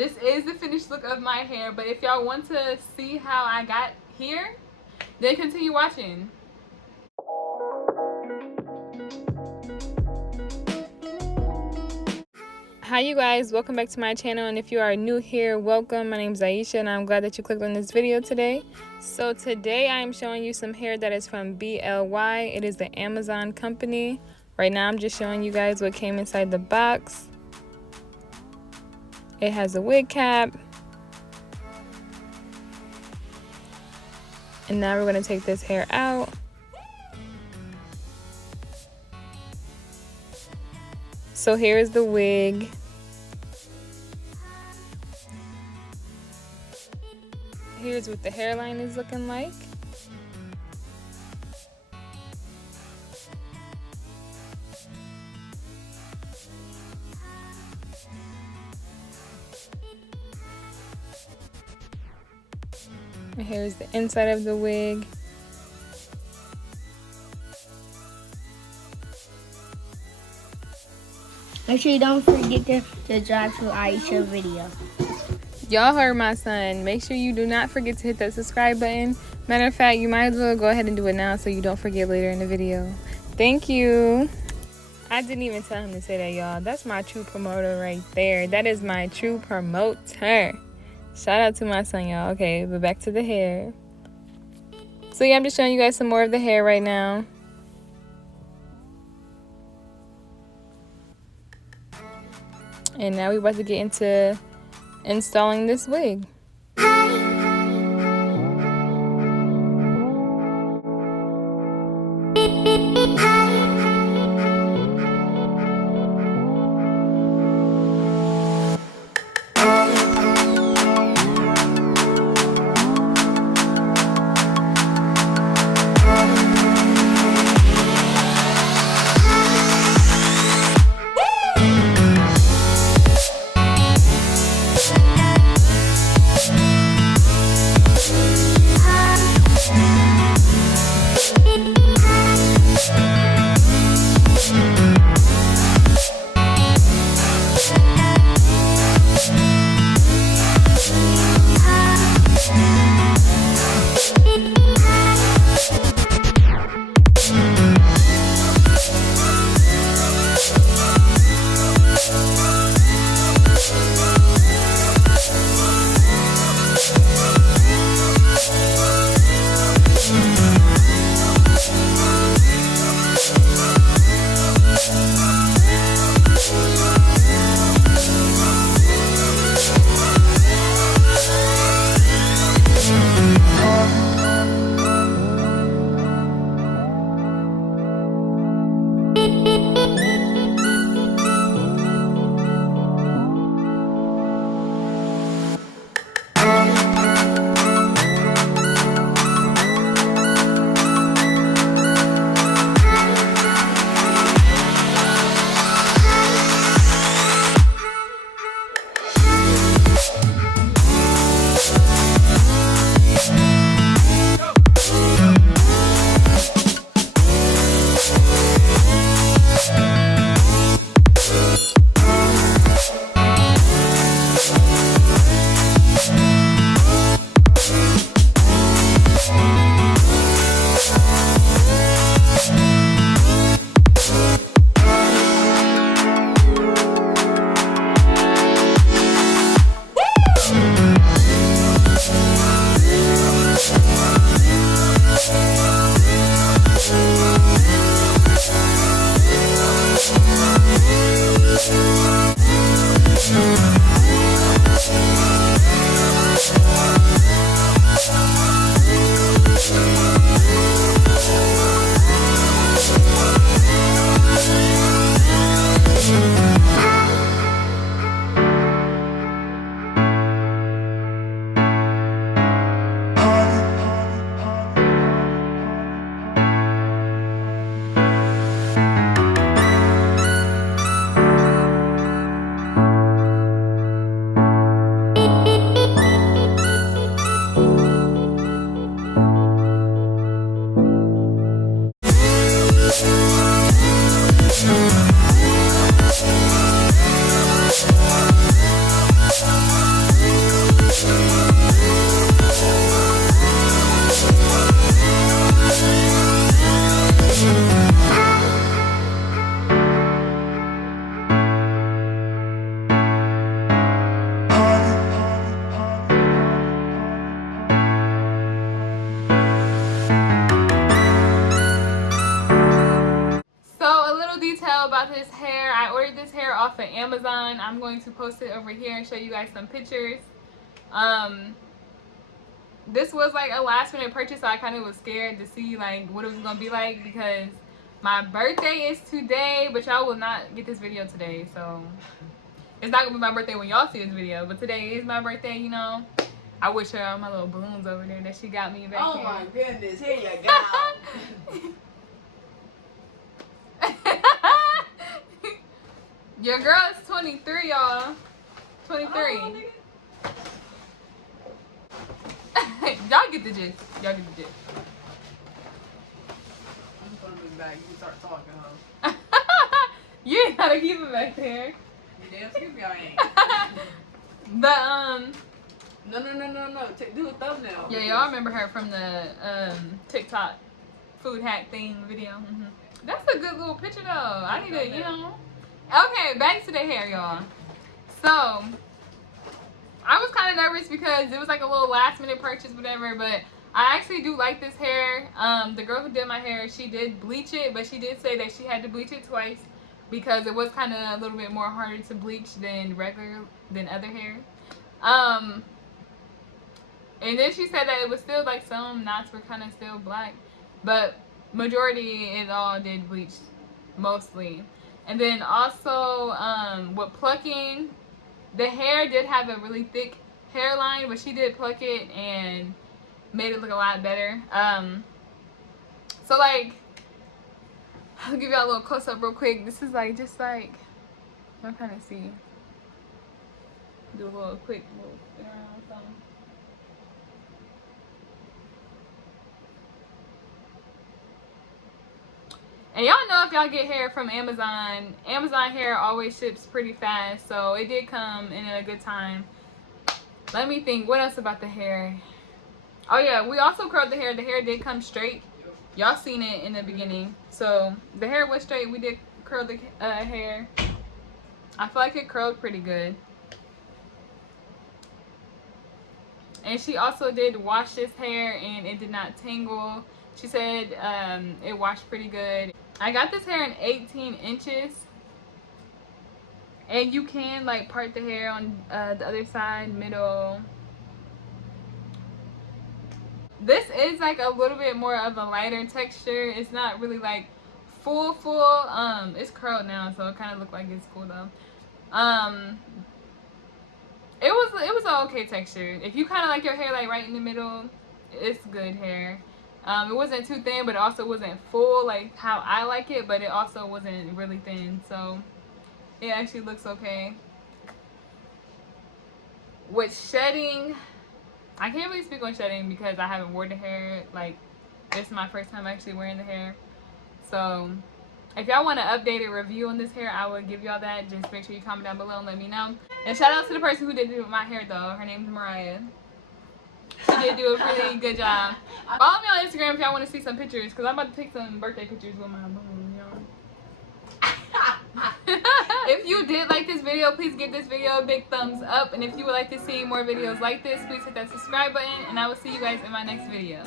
this is the finished look of my hair, but if y'all want to see how I got here, then continue watching. Hi you guys, welcome back to my channel, and if you are new here, welcome. My name is Aisha and I'm glad that you clicked on this video today. So today I am showing you some hair that is from BLY. It is the Amazon company. Right now I'm just showing you guys what came inside the box. It has a wig cap. And now we're going to take this hair out. So here is the wig. Here's what the hairline is looking like. And here's the inside of the wig. Make sure you don't forget to subscribe to Aisha video. Y'all heard my son. Make sure you do not forget to hit that subscribe button. Matter of fact, you might as well go ahead and do it now so you don't forget later in the video. Thank you. I didn't even tell him to say that, y'all. That's my true promoter right there. That is my true promoter. Shout out to my son, y'all. Okay, but back to the hair. So yeah, I'm just showing you guys some more of the hair right now. And now we're about to get into installing this wig. of Amazon. I'm going to post it over here and show you guys some pictures. This was like a last minute purchase, so I kind of was scared to see like what it was gonna be like because my birthday is today, but y'all will not get this video today, so it's not gonna be my birthday when y'all see this video, but today is my birthday, you know. I wish her all my little balloons over there that she got me back here. Oh my goodness, here you go. Your girl is 23, y'all. 23. Oh, Y'all get the gist. Y'all get the gist. I'm putting it back. You can start talking, huh? You ain't gotta keep it back there. You damn Scoopy, I ain't. The No. Do a thumbnail. yeah, y'all remember her from the TikTok food hack thing video. That's a good little picture though. I need to, you know. Okay, back to the hair, y'all. So I was kind of nervous because it was like a little last minute purchase, whatever, but I actually do like this hair. The girl who did my hair, she did bleach it, but she did say that she had to bleach it twice because it was kind of a little bit more harder to bleach than other hair. And then she said that it was still like some knots were kind of still black, but majority it all did bleach mostly. And then also with plucking, the hair did have a really thick hairline, but she did pluck it and made it look a lot better. So like, I'll give y'all a little close up real quick. This is like just like y'all kind of see. Do a little quick little spin around something. And y'all know if y'all get hair from Amazon, Amazon hair always ships pretty fast, so it did come in a good time. Let me think, what else about the hair? Oh yeah, we also curled the hair. The hair did come straight. Y'all seen it in the beginning. So the hair was straight. We did curl the hair. I feel like it curled pretty good. And she also did wash this hair and it did not tangle. She said it washed pretty good. I got this hair in 18 inches. And you can like part the hair on the other side, middle. This is like a little bit more of a lighter texture. It's not really like full. It's curled now, so it kind of looked like it's cool though. It was an okay texture. If you kind of like your hair like right in the middle, it's good hair. It wasn't too thin, but it also wasn't full like how I like it, but it also wasn't really thin, so it actually looks okay. With shedding, I can't really speak on shedding because I haven't worn the hair. Like, this is my first time actually wearing the hair. So if y'all want an updated review on this hair, I will give y'all that. Just make sure you comment down below and let me know. And shout out to the person who did do my hair though. Her name's Mariah. She did do a really good job. Follow me on Instagram if y'all want to see some pictures, because I'm about to take some birthday pictures with my balloon, y'all. If you did like this video, please give this video a big thumbs up. And if you would like to see more videos like this, please hit that subscribe button. And I will see you guys in my next video.